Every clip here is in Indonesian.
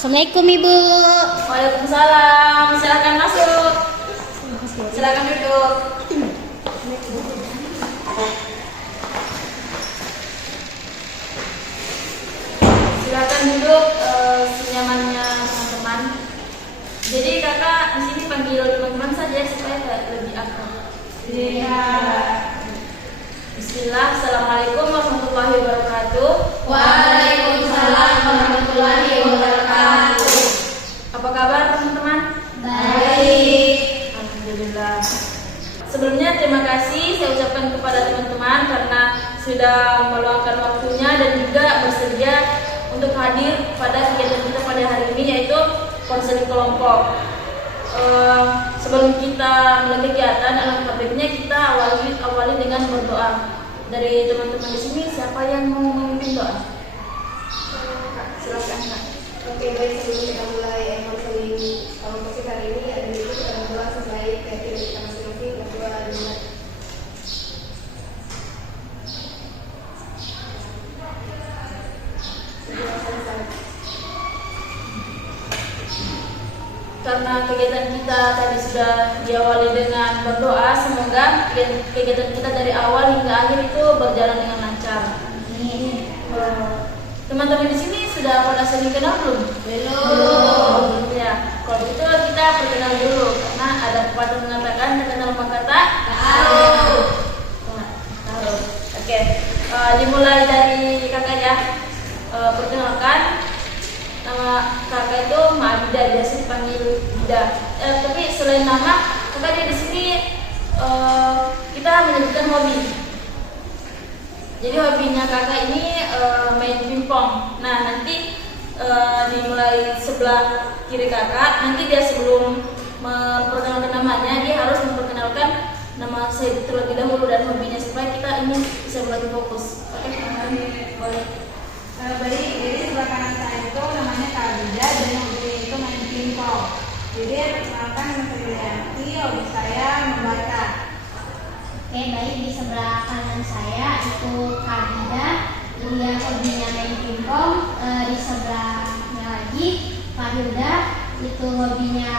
Assalamualaikum Ibu. Waalaikumsalam. Silakan masuk. Silakan duduk. Silakan duduk senyamannya teman-teman. Jadi kakak di sini panggil teman-teman saja supaya lebih akrab. Iya. Bismillah. Assalamualaikum warahmatullahi wabarakatuh. Waalaikumsalam warahmatullahi wabarakatuh. Apa kabar teman-teman? Baik. Alhamdulillah. Sebelumnya terima kasih saya ucapkan kepada teman-teman karena sudah meluangkan waktunya dan juga bersedia untuk hadir pada kegiatan kita pada hari ini, yaitu konseling kelompok. Sebelum kita mulai kegiatan, alangkah baiknya kita awali dengan berdoa. Dari teman-teman di sini siapa yang mau memimpin doa? Silakan Kak. Oke, baik, sebelum kita mulai konseling kelompok kita hari ini, ada dulu kita berdoa sesuai keyakinan kita masing-masing. Berdoa dengan Karena kegiatan kita tadi sudah diawali dengan berdoa, semoga kegiatan kita dari awal hingga akhir itu berjalan dengan lancar. Teman-teman di sini sudah pada saling kenal belum? Belum. Ya, kalau itu kita perkenal dulu karena ada pepatah mengatakan kenal maka tak tahu. Oke, dimulai dari kakak ya. Perkenalkan, nama kakak itu Ma'abida, biasa dipanggil Bida. Tapi selain nama, kakak di sini kita menyebutkan hobi. Jadi hobinya kakak ini main pingpong. Nah, nanti dimulai sebelah kiri kakak. Nanti dia sebelum memperkenalkan namanya, dia harus memperkenalkan nama saya terlebih dahulu dan hobinya supaya kita ini bisa lebih fokus. Oke, boleh. Baik, jadi sebelah kanan saya itu namanya Kak Bida dan hobinya itu main pingpong. Jadi perkenalkan nama saya Yanti, hobi saya membaca. Oke, baik, di sebelah kanan saya itu Kak Bida, dia hobinya main pingpong. Di sebelahnya lagi Kak Hilda, itu hobinya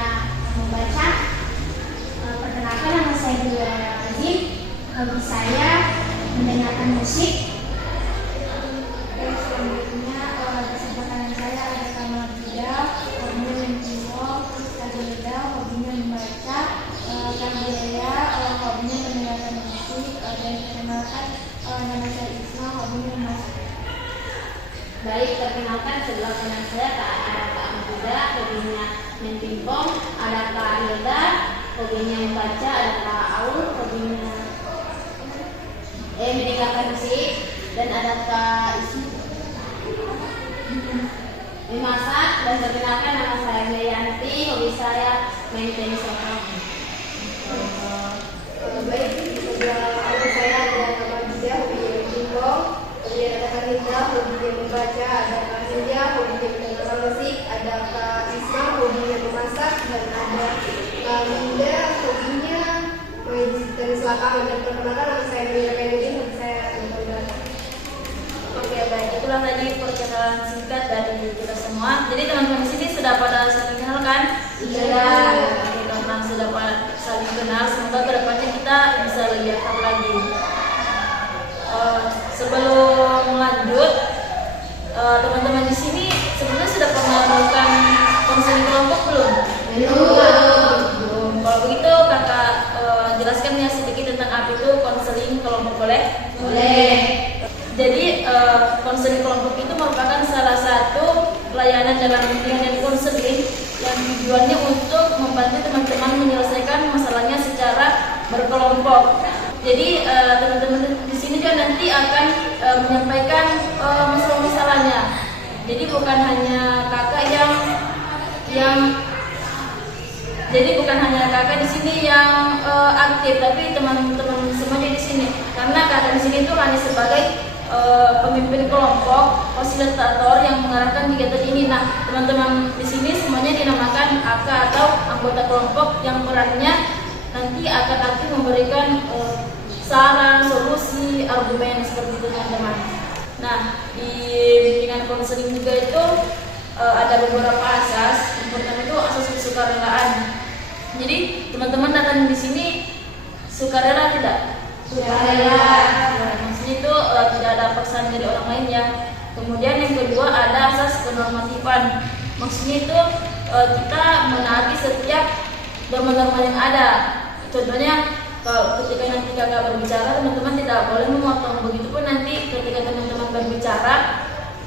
membaca. Perkenalkan nama saya Hilda Azim, hobi saya mendengarkan musik. Selanjutnya di sebelah kanan saya ada Kak Bida, hobinya main pingpong. Kak Hilda, hobinya membaca. Kak Bida, hobinya mendengarkan musik. Dan perkenalkan nama saya Isma, hobinya memasak. Baik, perkenalkan sebelah kanan saya ada Kak Bida, hobinya main pingpong. Ada Kak Hilda, hobinya membaca. Ada Kak Aul, hobinya mendengarkan musik. Dan ada Kak Isma memasak. Dan perkenalkan nama saya Yanti, hobi saya main tenis lapangan. baik, di sebelah kanan saya ada Kak Bida, hobinya main pingpong. Kemudian ada Kak Linda, hobinya membaca. Ada Kak Cynthia, hobinya mendengarkan musik. Ada Kak Isma, hobinya memasak. Dan ada Kak Linda, hobinya main tenis lapangan. Dan perkenalkan nama saya Mira Kainudin, hobi saya nonton bola. Oke, baik, itulah tadi perkenalan singkat dari kita semua. Jadi teman-teman di sini sudah pada saling kenal kan? Iya. Oke, karena sudah pada saling kenal, semoga kedepannya kita bisa lebih akrab lagi. Sebelum lanjut, teman-teman di sini sebenarnya sudah pernah melakukan konseling kelompok belum? Belum. Kalau begitu kakak jelaskan ya sedikit tentang apa itu konseling kelompok, boleh? Boleh. Jadi konseling kelompok itu merupakan salah satu pelayanan dalam kegiatan konseling yang tujuannya untuk membantu teman-teman menyelesaikan masalahnya secara berkelompok. Jadi teman-teman di sini juga nanti akan menyampaikan masalah-masalahnya. Jadi bukan hanya kakak bukan hanya kakak di sini yang aktif, tapi teman-teman semuanya di sini. Karena kakak di sini itu hanya sebagai pemimpin kelompok, fasilitator yang mengarahkan kegiatan ini. Nah, teman-teman di sini semuanya dinamakan AK atau anggota kelompok yang perannya nanti akan aktif memberikan saran, solusi, argumen seperti itu teman-teman. Nah, di bimbingan konseling juga itu ada beberapa asas. Yang pertama itu asas kesukarelaan. Jadi teman-teman datang di sini sukarela tidak? Sukarela. Nah, maksudnya itu tidak ada paksaan dari orang lain ya. Kemudian yang kedua ada asas kenormatifan. Maksudnya itu kita menaati setiap norma-norma yang ada. Contohnya kalau ketika nanti kakak berbicara, teman-teman tidak boleh memotong. Begitupun nanti ketika teman-teman berbicara,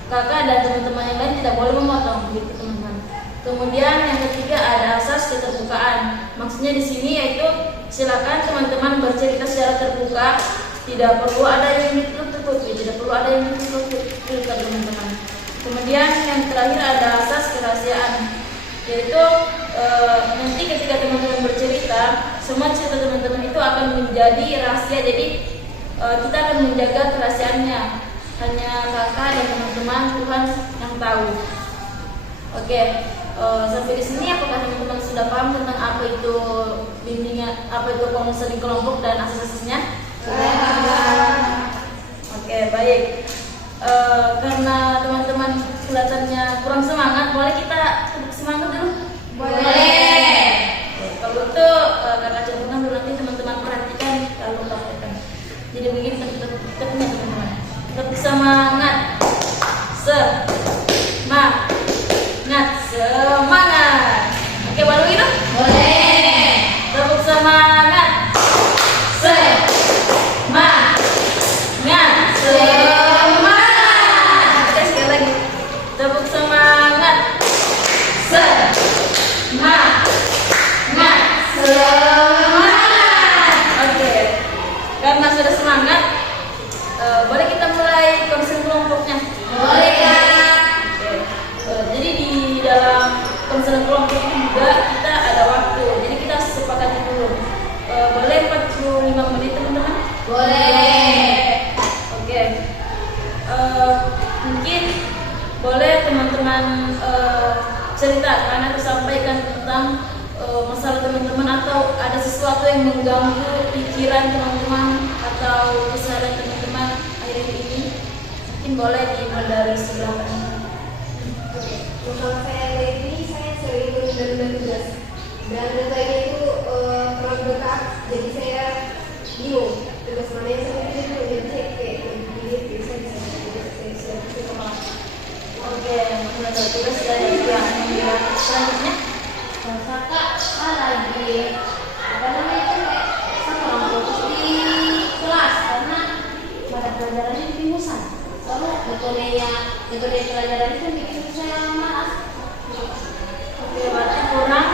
kakak dan teman-teman yang lain tidak boleh memotong, begitu teman-teman. Kemudian yang ketiga ada asas keterbukaan. Maksudnya di sini yaitu silakan teman-teman bercerita secara terbuka, tidak perlu ada yang ditutup-tutupi, tidak perlu ada yang ditutup-tutupi teman-teman. Kemudian yang terakhir ada asas kerahasiaan, yaitu nanti ketika teman-teman bercerita, semua cerita teman-teman itu akan menjadi rahasia. Jadi kita akan menjaga kerahasiaannya, hanya kakak dan teman-teman, Tuhan yang tahu. Oke, sampai di sini apakah teman-teman sudah paham tentang apa itu bimbingan, apa itu konseling kelompok dan asas-asasnya? Oke, baik. Karena teman-teman kelihatannya kurang semangat, boleh kita semangat dulu? Boleh. Kalau itu kakak contohkan dulu, nanti teman-teman perhatikan lalu praktekkan. Jadi begini tetapnya teman-teman. Tetap semangat. Semangat. Oke, baru gitu? Boleh. Tepuk semangat. Semangat. Semangat. Oke, sekali lagi. Tepuk semangat. Semangat. Semangat. Oke. Karena sudah semangat, boleh kita mulai konseling kelompoknya? Boleh, Kak. Jadi di dalam konseling kelompok itu juga kita ada waktu. Jadi kita sepakati dulu. Boleh 45 menit teman-teman? Boleh. Oke. Mungkin boleh teman-teman ceritakan atau sampaikan tentang masalah teman-teman, atau ada sesuatu yang mengganggu pikiran teman-teman atau keseharian teman-teman akhir ini. Mungkin boleh dimulai dari sebelah kanan. Kalau saya lihat ini, saya sering menunda tugas dan datanya itu terlalu dekat, jadi saya bingung tugas mana yang saya pilih dulu. Jadi saya kayak pilih bisa saya kepala. Oke, mulai dari tugas dari yang selanjutnya. Kakak lagi apa namanya itu kayak saya kurang fokus di kelas karena pada pelajarannya bikin bosan. Soalnya metode pelajaran itu bikin saya malas. Oke, berarti kurang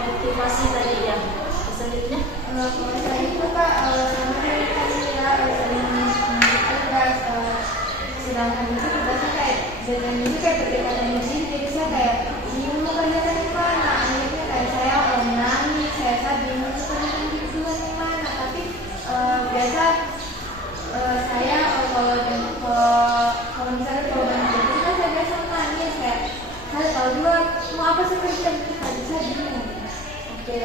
motivasi tadi ya. Selanjutnya. Kalau saya itu Kak, sama saya sering tugas, sedangkan itu tugasnya kayak dengan itu kayak berdekatan musim, jadi saya kayak bingung mau kerjakan gimana. Akhirnya kayak saya menangis, saya bingung kerjakan tugas gimana. Tapi biasa saya kalau misalnya kalau banyak itu kan saya biasa nangis kayak saya tahu juga mau apa sih kerja itu kan bisa bingung. Oke,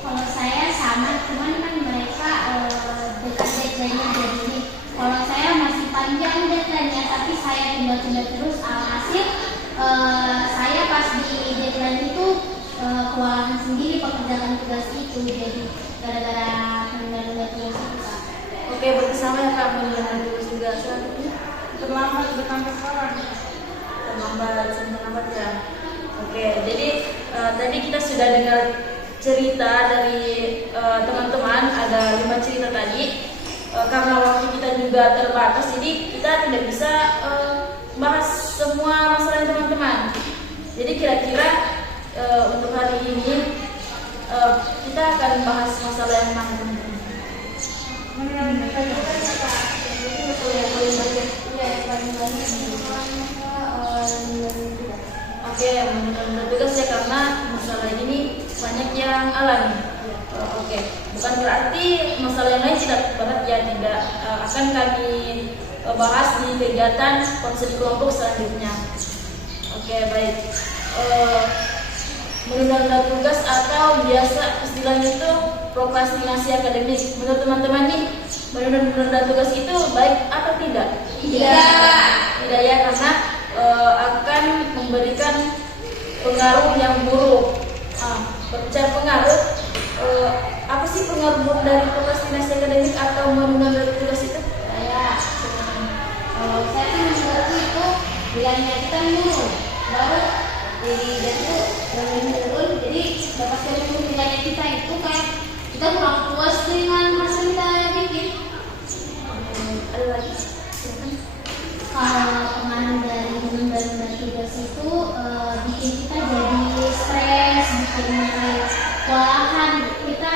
Kalau saya sama teman-teman mereka dekat deadline-nya jadi ini. Kalau saya masih panjang deadline-nya, tapi saya tunda-tunda terus. Alhasil saya pas di deadline itu kewalahan sendiri pekerjaan tugas itu, jadi gara-gara tunda-tunda tugas itu. Oke, bersama ya Kak, mendengar tugas juga. Selanjutnya. Terlambat bertambah sekarang. Terlambat ya. Oke, jadi tadi kita sudah dengar cerita dari teman-teman, ada 5 cerita tadi. Karena waktu kita juga terbatas, jadi kita tidak bisa bahas semua masalah teman-teman. Jadi kira-kira untuk hari ini kita akan bahas masalah yang mana teman-teman? Oke, menurut tugas ya, karena masalah ini banyak yang alami. Oke, bukan berarti masalah yang lain tidak berat ya, tidak. Akan kami bahas di kegiatan konseling kelompok selanjutnya. Oke, baik. Menunda tugas atau biasa istilahnya itu prokrastinasi akademik. Menurut teman-teman nih, menunda tugas itu baik atau tidak? Tidak. Tidak ya, karena pengaruh yang buruk. Berbicara pengaruh, apa sih pengaruh buruk dari prokrastinasi akademik atau menunda dari tugas itu? Kalau saya sih menurutku itu nilainya kita menurun, baru dan itu menurun, jadi dapat menurun nilainya kita itu kayak kita kurang puas dengan hasil kita yang bikin. Ada lagi? Kalau pengaruh dari menunda tugas itu bikin kita jadi stres, bikin kayak kewalahan. Kita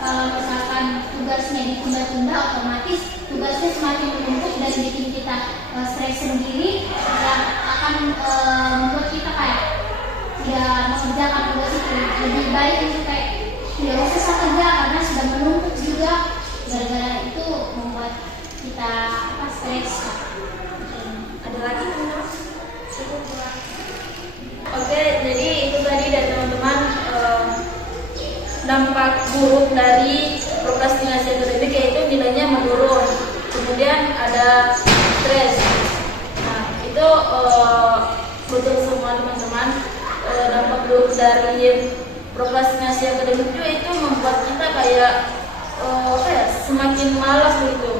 kalau misalkan tugasnya ditunda-tunda, otomatis tugasnya semakin menumpuk dan bikin kita stres sendiri, yang akan membuat kita kayak tidak mengerjakan tugas itu. Lebih baik untuk kayak tidak usah kerja karena sudah menumpuk juga, gara-gara itu membuat kita stres. Ada lagi teman-teman? Oke, jadi itu tadi dari teman-teman dampak buruk dari prokrastinasi akademik, yaitu nilainya menurun, kemudian ada stres. Nah, itu betul semua teman-teman. Dampak buruk dari prokrastinasi akademik itu membuat kita kayak semakin malas begitu,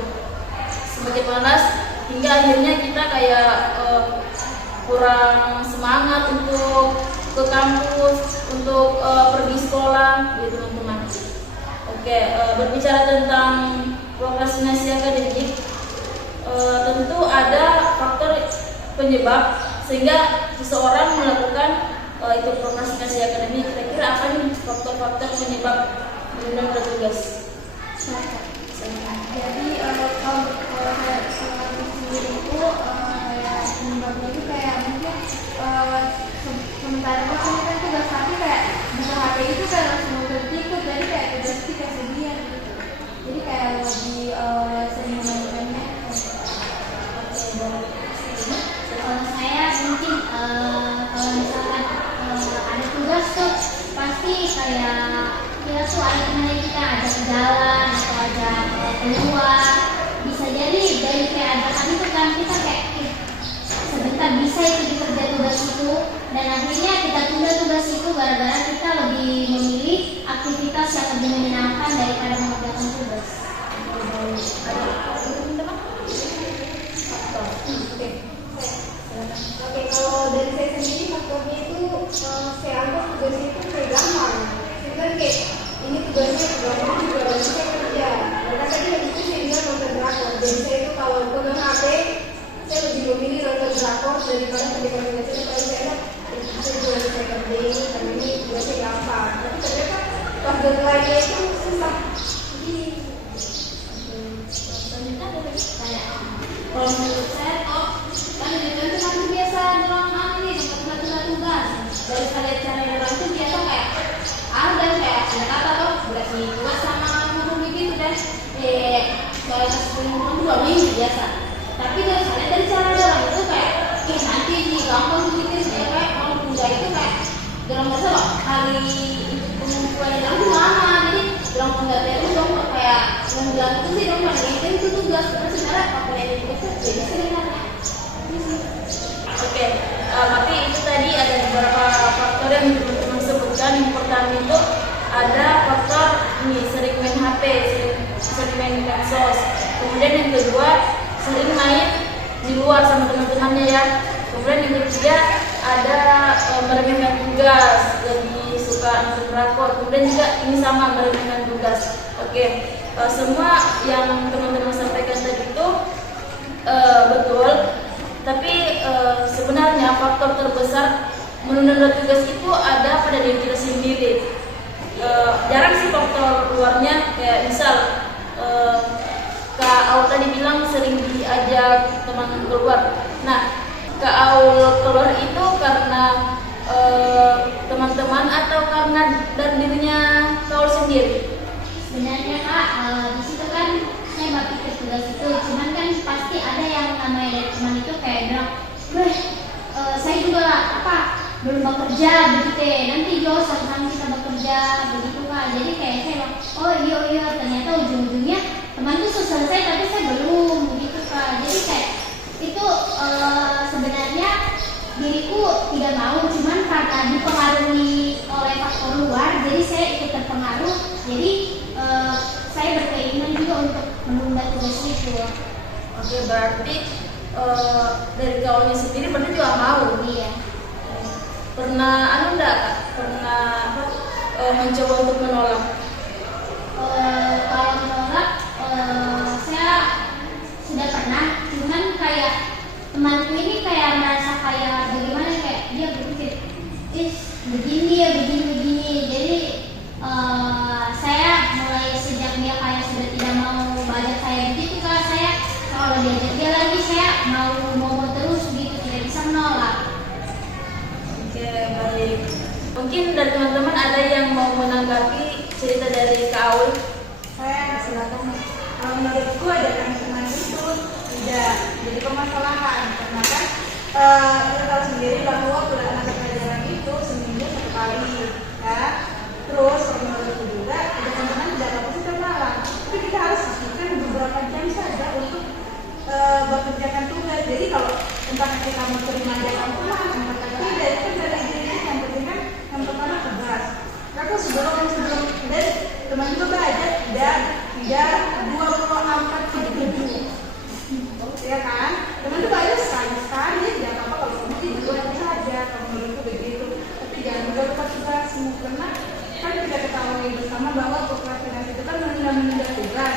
semakin malas hingga akhirnya kita kayak kurang semangat untuk ke kampus, untuk pergi sekolah, gitu teman-teman. Oke, berbicara tentang prokrastinasi akademik, tentu ada faktor penyebab sehingga seseorang melakukan itu prokrastinasi akademik. Kira-kira apa nih faktor-faktor penyebab menunda tugas? Jadi kalau saya sendiri itu kayak penyebabnya itu kayak mungkin sementara kan tugas tapi kayak buka HP itu kayak langsung tertikut, jadi kayak tugas itu kayak sedian gitu. Jadi kayak lebih sering memainkannya. Kalau saya mungkin kalau misalkan ada tugas tuh pasti kayak kita tuh ada temannya kita ajak jalan atau ajak keluar, bisa jadi dari kayak ajakan itu kan kita kayak sebentar bisa itu dikerja tugas itu, dan akhirnya kita tunda tugas itu gara-gara kita lebih memilih aktivitas yang lebih menyenangkan daripada mengerjakan tugas. Oke, kalau dari saya sendiri faktornya itu saya anggap tugas itu kayak gampang. Sebenarnya kayak ini tugasnya gampang juga dan saya kerja. Karena tadi habis itu saya bilang nonton drakor. Jadi saya itu kalau pegang HP, saya lebih memilih nonton drakor daripada kerjakan tugas itu. Kalau saya juga saya kerjain karena ini tugasnya gampang. Tapi ternyata pas deadline-nya itu susah. Kalau menurut saya kan itu kan biasa dalam nih tempat tugas dari kalian cara dalam itu biasa kayak ada kayak ada kata tuh berarti tugas sama guru begitu dan soal kesempatan dua minggu biasa, tapi dari cara dalam itu kayak nanti di gampang begitu ya, kayak kalau tunda itu kayak dalam masa hari pengumpulan dalam itu lama, jadi dalam penggantian itu dong kayak yang bilang itu sih dong pada itu tugas terus sebenarnya apa yang itu jadi sebenarnya. Oke, tapi itu tadi ada beberapa faktor yang teman-teman sebutkan. Yang pertama itu ada faktor sering main HP, sering main medsos. Kemudian yang kedua sering main di luar sama teman-temannya ya. Kemudian yang ketiga ada meremehkan tugas, lebih suka nonton drakor. Kemudian juga ini sama meremehkan tugas. Oke, semua yang teman-teman sampaikan tadi itu betul. Tapi sebenarnya faktor terbesar menunda tugas itu ada pada diri kita sendiri. Jarang sih faktor luarnya, kayak misal Kak Aul tadi bilang sering diajak teman keluar. Nah, Kak Aul keluar itu karena teman-teman atau karena dari dirinya Kak Aul sendiri? Sebenarnya Kak, di situ kan saya nggak pikir tugas itu, cuman kan pasti ada yang namanya dari teman itu kayak bilang, saya juga belum bekerja begitu ya, nanti Jo sama kita bekerja begitu Kak. Jadi kayak saya bilang, oh iya ternyata ujung-ujungnya teman itu selesai tapi saya belum begitu Kak. Jadi kayak itu sebenarnya diriku tidak mau, cuman karena dipengaruhi oleh faktor luar, jadi saya ikut terpengaruh. Jadi saya berkeinginan juga untuk menunda tugas itu. Oke, berarti dari kawannya sendiri berarti juga mau. Iya. Pernah enggak Kak? Pernah mencoba untuk menolak? Kalau menolak, saya sudah pernah, cuman kayak temanku ini kayak merasa kayak bagaimana, kayak dia berpikir, begini ya, begini. Jadi saya mulai sejak dia kayak sudah tidak mau belajar kayak begitu Kak, saya kalau diajak dia lagi saya mau terus gitu, tidak bisa menolak. Oke, baik. Mungkin dari teman-teman ada yang mau menanggapi cerita dari Kak Aul? Saya silakan. Kalau menurutku ada teman itu tidak jadi permasalahan karena kan kita tahu sendiri bahwa pelaksanaan pelajaran itu seminggu 1 kali, ya. Terus kalau menurutku juga ada teman-teman tidak apa-apa setiap malam, tapi kita harus diskusikan beberapa jam saja untuk bekerjakan tugas. Jadi kalau entah kita mau terima jam pulang, entah tidak, itu kan dari diri yang penting kan yang pertama tugas. Karena sebelum dan teman juga belajar tidak 24/7, ya kan? Teman itu belajar sekali, tidak apa-apa kalau mungkin di luar saja, kalau menurutku begitu. Tapi jangan juga lupa tugas, karena kan kita ketahui bersama bahwa prokrastinasi itu kan menunda tugas.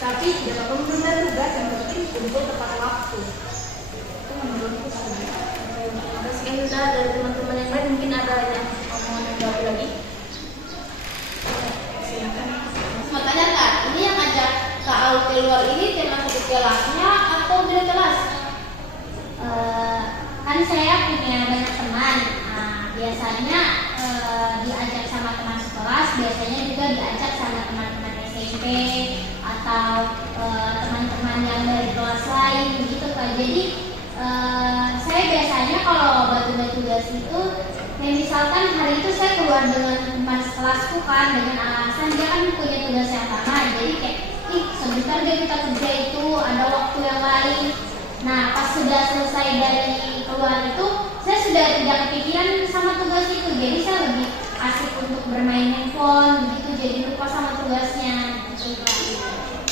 Tapi tidak apa-apa menunda tugas, yang penting kumpul tepat waktu. Itu menurutku saja. Terima kasih Hilda. Dari teman-teman yang lain mungkin ada yang mau menanggapi lagi? Makanya Kak, ini yang ngajak Kak Aul keluar ini teman satu kelasnya atau beda kelas? Kan saya punya banyak teman. Biasanya diajak sama teman sekelas, biasanya juga diajak sama teman-teman SMP atau teman-teman yang dari kelas lain gitu Kak. Jadi saya biasanya kalau bagi tugas itu, misalkan hari itu saya keluar dengan teman sekelasku kan, dengan alasan dia kan punya tugas yang sama, jadi kayak sebentar deh kita kerja itu, ada waktu yang lain. Nah pas sudah selesai dari keluar itu, saya sudah tidak kepikiran sama tugas itu, jadi saya lebih asik untuk bermain handphone gitu, jadi lupa sama tugasnya gitu Kak.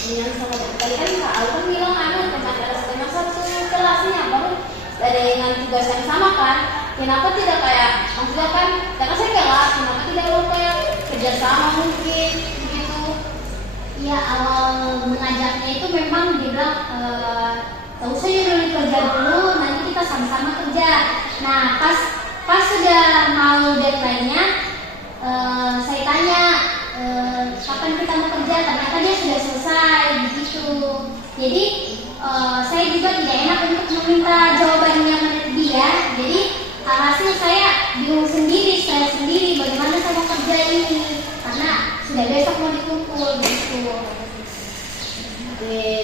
Yang sama tadi kan Kak Aul kan bilang teman satu kelasnya baru ada dengan tugas yang sama kan? Kenapa tidak kayak, maksudnya kan karena saya kelas, kenapa tidak lo kayak kerjasama mungkin gitu? Iya, awal mengajaknya itu memang dibilang tak usah ya dulu kerja dulu, nanti kita sama-sama kerja. Nah pas sudah mau deadline-nya, saya tanya kapan kita mau kerja, ternyata dia sudah selesai begitu. Jadi saya juga tidak enak untuk meminta jawabannya menurut dia. Jadi hasil saya bingung sendiri, saya sendiri bagaimana saya mau kerja ini, karena sudah besok mau dikumpul gitu.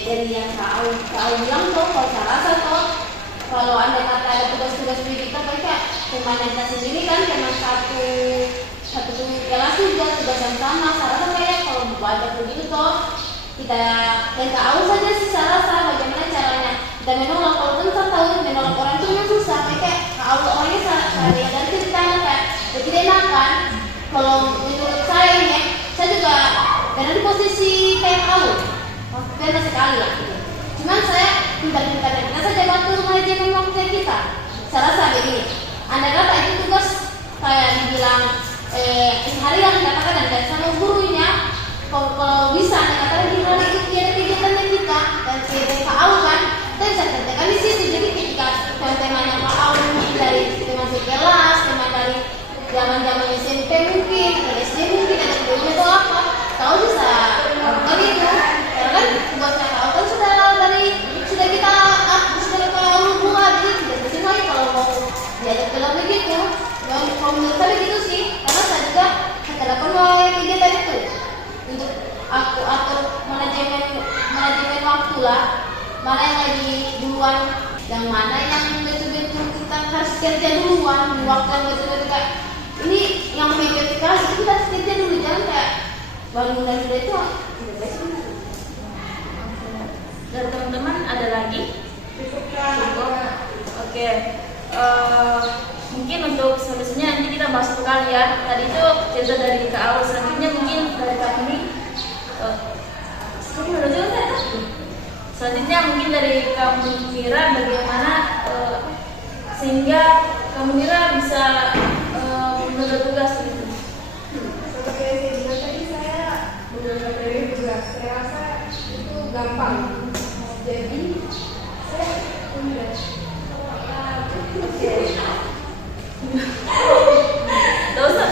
Dari yang Kak Aul bilang tuh, kalau saya rasa tuh kalau anda kata ada tugas-tugas di kita, kayak teman kita sendiri kan teman satu kelas juga tugas yang sama. Saya rasa kayak kalau ada begitu tuh kita dan Kak Aul saja sih saya rasa bagaimana caranya kita menolak. Kalau kan saya tahu menolak orang itu memang susah, kayak Kak Aul orangnya saya lihat dari ceritanya kayak tidak enak kan. Kalau menurut saya ini, saya juga karena di posisi kayak Kak Aul, karena sekali lah gitu. Cuman saya pintar-pintarnya kita saja waktu mengajarkan waktu kita. Saya rasa begini, anda kata itu tugas kayak dibilang hari yang dikatakan dan sama gurunya, kalau bisa anda katakan di hari itu tiada kegiatannya kita dan saya Kak Aul kan, kita bisa kerjakan di situ. Jadi ketika teman-teman yang Kak Aul mungkin dari teman sekelas, teman dari zaman-zaman SMP mungkin, dari SD mungkin ada gurunya atau apa, Kak Aul bisa lakukan itu. Karena kan tugasnya Kak Aul kan sudah kita sudah Kak Aul buat, jadi tidak mesti lagi kalau mau diajak bilang begitu. Kalau menurut saya begitu sih, karena saya juga terdapat melalui kegiatan itu untuk aku atur manajemen waktu lah, mana yang lagi duluan, yang mana yang betul-betul kita harus kerja duluan di waktu yang betul-betul kayak ini yang mengikuti kelas itu kita harus kerja dulu, jangan kayak baru mulai sudah itu tidak baik sebenarnya. Dari teman-teman ada lagi? Cukup kan? Cukup. Oke. mungkin untuk solusinya nanti kita bahas satu kali ya. Tadi itu cerita dari Kak Aul, selanjutnya mungkin dari Kak Muni. Selanjutnya mungkin dari Kak Munira, bagaimana sehingga Kak Munira bisa menurut tugas gitu. Seperti yang saya bilang tadi, saya benar-benar dari tugas. Saya rasa itu gampang. Jadi saya udah. Oke. Tidak usah,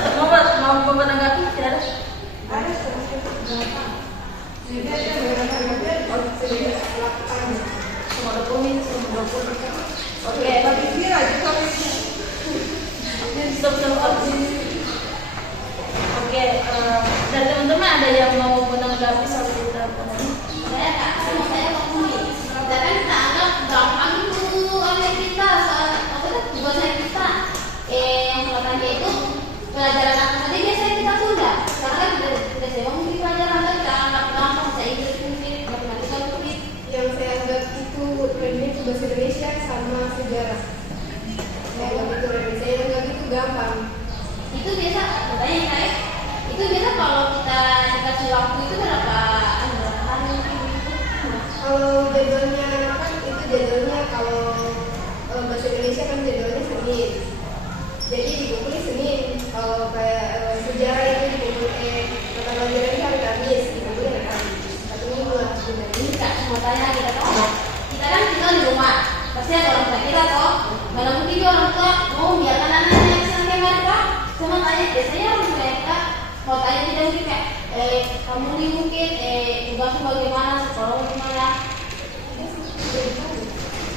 mau menanggapi tidak ada? Ada gampang. Jadi ada beberapa sedikit lakukan. Semua dokumen, semua dokumen. Oke, Tapi dia juga stop. Oke, dan teman-teman ada yang mau menanggapi soal cerita tadi? Saya Kak, saya ngomongin. Kita kan kita anggap gampang itu oleh kita soal apa tuh tugasnya kita. Yang katanya itu pelajaran apa tadi biasanya kita tunda. Karena kan kita coba mungkin pelajaran apa kita anggap gampang, saya Inggris mungkin, matematika mungkin. yang saya anggap itu remeh itu bahasa Indonesia sama sejarah. Saya anggap itu remeh, saya anggap itu gampang. Itu biasa katanya kayak itu biasa kalau kita dikasih waktu itu berapa hari mungkin gitu. Kalau jadwalnya kan itu jadwalnya kalau bahasa Indonesia kan jadwalnya Senin. Jadi dikumpulin Senin. Kalau kayak sejarah itu dikumpulin mata pelajaran hari Kamis, dikumpulin hari Kamis. Satu minggu lah sebenarnya. Ini Kak, mau tanya kita tahu. Kita kan tinggal di rumah, pasti ada orang tua kita toh. Mana mungkin juga orang tua mau biarkan anaknya yang sampai mereka. Cuma tanya biasanya orang tua kita mau tanya tidak mungkin kayak kamu nih mungkin tugasmu bagaimana, sekolah bagaimana.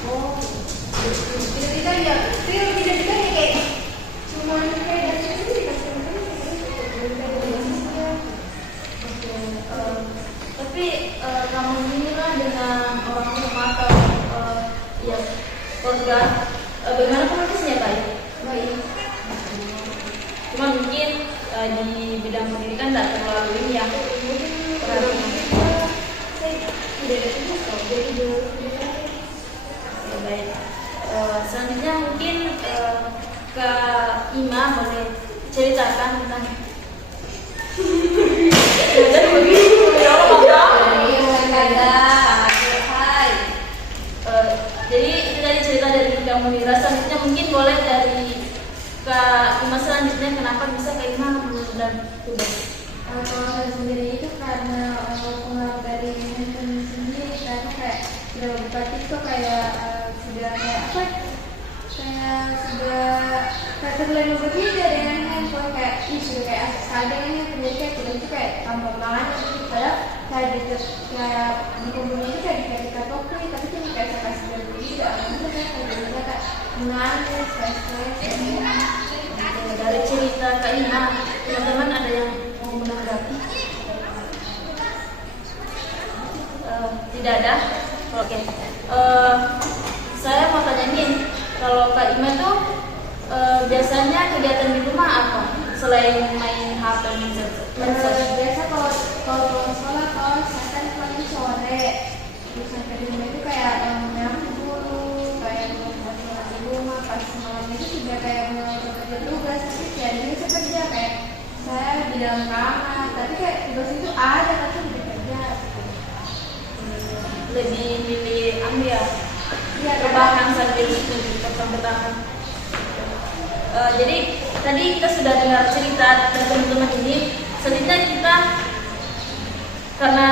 Oh, Tidak ya, tidak ya kayak cuma kayak dasar itu dikasih Tapi kamu Munira dengan orang tua atau ya keluarga, bagaimana prosesnya Kak? baik. Cuma mungkin di bidang pendidikan tidak terlalu ini ya. Tidak ada tugas kok, jadi dulu. Ya, baik. Selanjutnya mungkin Kak Ima boleh ceritakan tentang. Jadi begitu ya Allah. Jadi itu tadi cerita dari Kak Munira. Selanjutnya mungkin boleh dari Kak Ima selanjutnya kenapa bisa Kak Ima dan tugas. Kalau saya sendiri itu karena pengaruh dari handphone sendiri, karena kayak sudah buka TikTok kayak sudah kayak apa? Kayak sudah kayak terlalu berbeda dengan handphone, kayak sudah kayak sadar ini jadi kayak kita itu kayak tambah mangan gitu. Padahal kayak di komputer itu kayak dikasih topik, tapi cuma kayak saya kasih dari berbeda. Nanti saya kayak menangis, stres. Dari cerita Kak Ima, teman-teman ada yang mau menanggapi? Tidak ada? Oke. Saya mau tanya nih, kalau Kak Ima tuh biasanya kegiatan di rumah apa? Selain main HP medsos? Biasa kalau pulang sekolah kalau saya kan pulang sore, terus sampai di rumah itu kayak nyapu dulu, kayak buat di rumah, pas malam itu juga kayak mau kerja tugas, tapi kayak dia kerja kayak saya di dalam kamar, tapi kayak tugas itu ada tapi tidak kerja. Lebih milih ambil Iya, rebahan sambil itu tetap bertahan. Jadi tadi kita sudah dengar cerita dari teman-teman ini. Selanjutnya kita, karena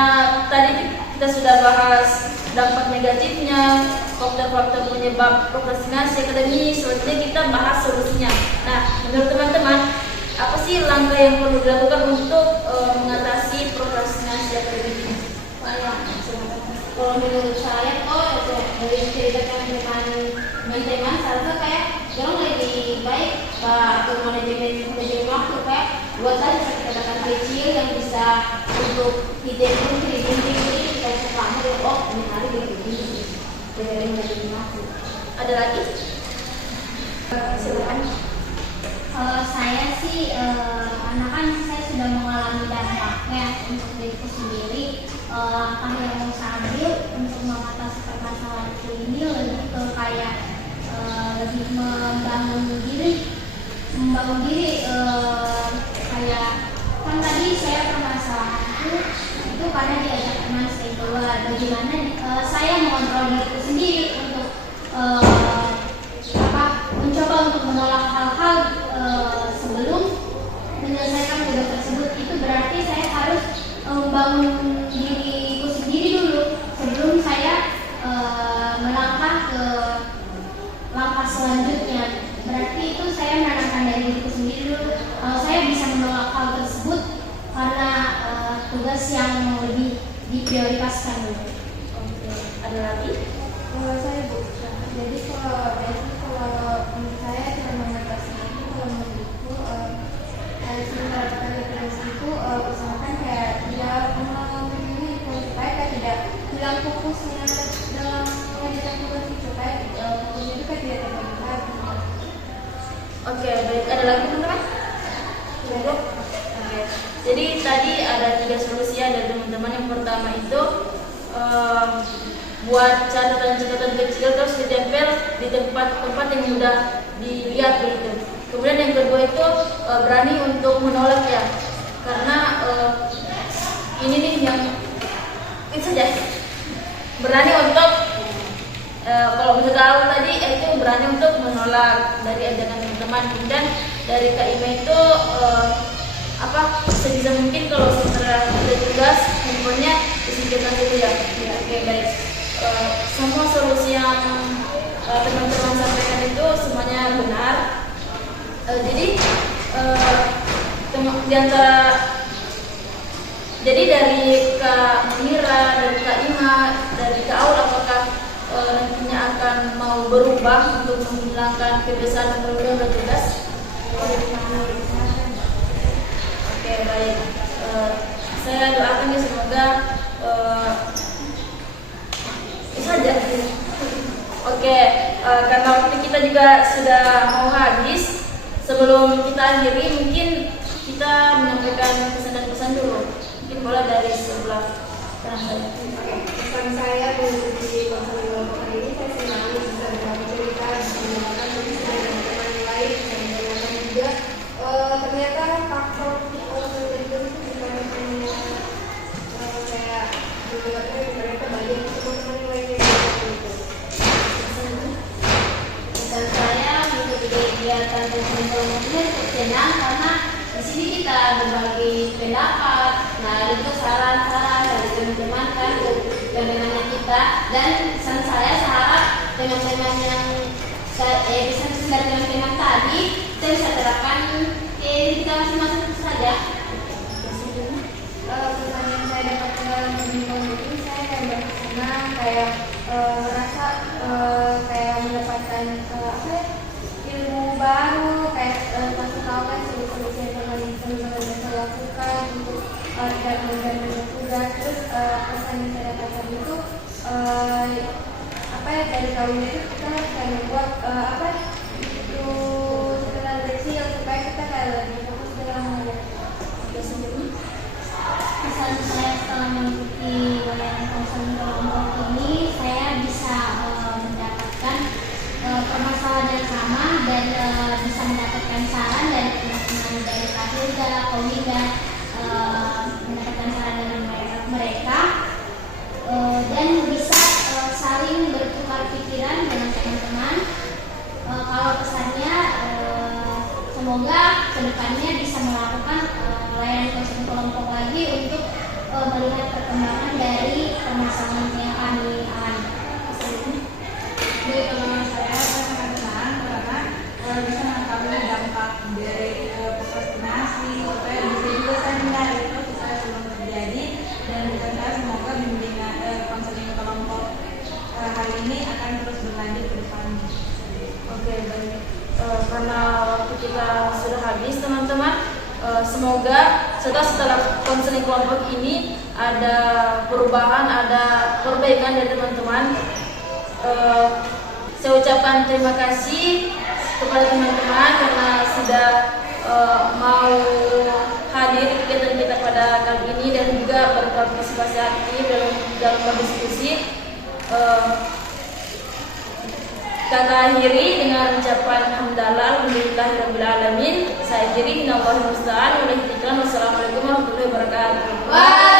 tadi kita sudah bahas dampak negatifnya, faktor-faktor penyebab prokrastinasi akademis, selanjutnya kita bahas solusinya. Nah, menurut teman-teman, apa sih langkah yang perlu dilakukan untuk mengatasi prokrastinasi akademis ini? Kalau menurut saya dari cerita teman-teman seharusnya kayak jangan lebih baik atau manajemen waktu kayak buat saja seperti katakan kecil yang bisa untuk didengkun di dinding ini kita bisa paham oh ini hari begini dari manajemen waktu. Ada lagi? Silakan. Kalau saya sih karena kan saya sudah mengalami dampaknya untuk diriku sendiri, langkah yang mau saya ambil untuk mengatasi permasalahan itu ini lebih ke kayak lebih membangun diri, kayak kan tadi saya permasalahan itu karena diajak teman saya keluar. Bagaimana saya mengontrol diriku sendiri untuk mencoba untuk menolak hal-hal sebelum menyelesaikan tugas tersebut. Itu berarti saya harus membangun diriku sendiri dulu sebelum saya melangkah ke langkah selanjutnya. Berarti itu saya menanamkan dari diriku sendiri dulu. Kalau saya bisa menolak hal tersebut karena tugas yang lebih diprioritaskan dulu. Oke, ada lagi? Kalau saya bukan. Jadi kalau menurut saya cara mengatasi itu, kalau menurutku sementara tugas itu usahakan kayak tidak memilih supaya kayak tidak hilang fokusnya dalam mengerjakan tugas itu, supaya fokusnya itu kayak tidak terbagi. Oke, baik. Ada lagi teman-teman? Cukup? Oke. Jadi tadi ada 3 solusi dari teman-teman. Yang pertama itu buat catatan-catatan kecil terus ditempel di tempat-tempat yang mudah dilihat begitu. Kemudian yang kedua itu berani untuk menolak ya, karena ini nih yang itu saja. Berani untuk kalau bisa tahu tadi itu berani untuk menolak dari ajakan teman-teman. Kemudian dari Kak Ima itu sebisa mungkin kalau setelah ada tugas handphonenya disingkirkan dulu ya. Oke, baik. Semua solusi yang teman-teman sampaikan itu semuanya benar. Jadi dari Kak Mira, dari Kak Ima, dari Kak Aul, apakah nantinya akan mau berubah untuk menghilangkan kebiasaan menunda tugas? Oke, baik. Saya doakan ya semoga saja. Oke, karena waktu kita juga sudah mau habis. Sebelum kita akhiri, mungkin kita menyampaikan pesan dan pesan dulu. Mungkin boleh dari sebelah kanan saya. Pesan saya mengikuti konseling kelompok hari ini, saya senang bisa berbagi cerita, mendengarkan dengan teman lain, dan mendengarkan juga ternyata faktor konseling itu bukan hanya kayak mendengarkan, ternyata banyak teman-teman lainnya gitu. Dan saya mengikuti kegiatan konseling kelompok ini cukup senang karena di sini kita berbagi pendapat, nah itu saran-saran dari teman-teman kan teman-temannya kita, dan pesan saya seharap teman-teman yang pesan dari teman-teman tadi saya bisa terapkan ke kita masing-masing saja. Pesan yang saya dapatkan dalam konseling ini, saya kayak bersenang, kayak merasa kayak mendapatkan ilmu baru, kayak kasih tahu kan solusi-solusi yang teman-teman bisa lakukan untuk tidak mengganggu tugas. Terus pesan yang saya dapatkan itu dari tahun itu kita kayak membuat itu setelah kecil supaya kita kayak lebih fokus dalam mengerjakan. Pesan saya setelah mengikuti layanan konseling kelompok ini, saya bisa mendapatkan permasalahan yang sama dan bisa mendapatkan saran dari teman-teman dari Kak Hilda, Komida, mendapatkan saran dari mereka dan bisa saling bertukar pikiran dengan teman-teman. Kalau pesannya semoga kedepannya bisa melakukan layanan konseling kelompok lagi untuk melihat perkembangan dari permasalahan yang kami alami. Jadi teman-teman saya sangat senang karena bisa mengetahui dampak dari prokrastinasi, supaya bisa juga saya hindari itu supaya belum terjadi, dan saya semoga bimbingan konseling kelompok hari ini akan terus berlanjut ke depannya. Oke, baik. Karena waktu kita sudah habis teman-teman, semoga setelah konseling kelompok ini ada perubahan, ada perbaikan dari teman-teman. Saya ucapkan terima kasih kepada teman-teman karena sudah mau hadir di kegiatan kita pada kali ini dan juga berpartisipasi aktif dalam berdiskusi. Kita akhiri dengan ucapan hamdalah alhamdulillahirabbil alamin. Saya akhiri innallaha musta'an wa Wassalamualaikum warahmatullahi wabarakatuh.